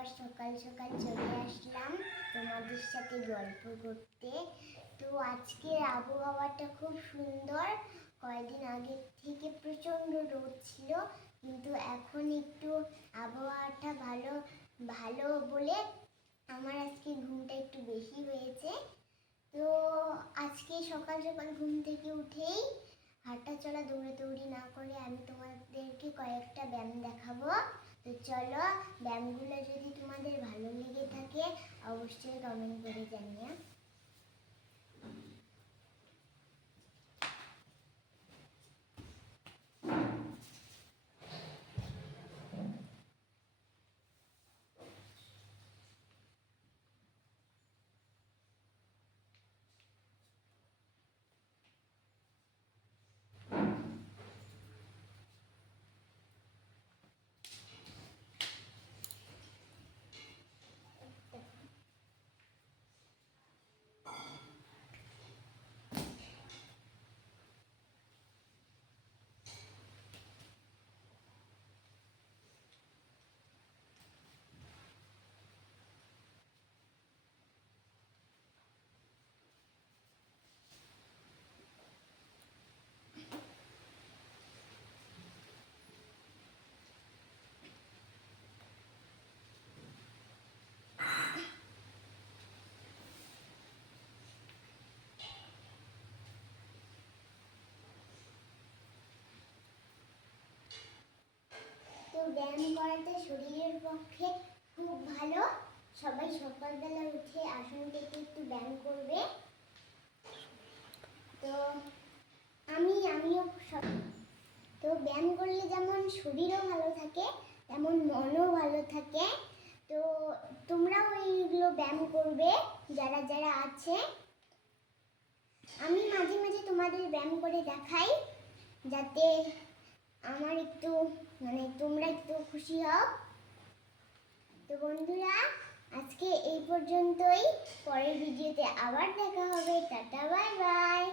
আবার সকাল সকাল চলে আসলাম তোমাদের সাথে গল্প করতে। তো আজকের আবহাওয়াটা খুব সুন্দর। কয়েকদিন আগে থেকে প্রচণ্ড রোদ ছিল, কিন্তু এখন একটু আবহাওয়াটা ভালো ভালো বলে আমার আজকে ঘুমটা একটু বেশি হয়েছে। তো আজকে সকাল সকাল ঘুম থেকে উঠেই হাঁটা চলা দৌড়াদৌড়ি না করে আমি তোমাদেরকে কয়েকটা ব্যায়াম দেখাবো। তো চলো, ব্যায়ামগুলো যদি তোমাদের ভালো লেগে থাকে অবশ্যই কমেন্ট করে জানিও। তো ব্যায়াম করাটা শরীরের পক্ষে খুব ভালো। সবাই সকালবেলা উঠে আসন থেকে একটু ব্যায়াম করবে। তো আমিও তো ব্যায়াম করলে যেমন শরীরও ভালো থাকে তেমন মনও ভালো থাকে। তো তোমরাও এইগুলো ব্যায়াম করবে যারা যারা আছে। আমি মাঝে মাঝে তোমাদের ব্যায়াম করে দেখাই, যাতে আমার একটু তোমরা একটু খুশি হও। তো বন্ধুরা, আজকে এই পর্যন্তই। পরের ভিডিওতে আবার দেখা হবে। Tata, bye bye.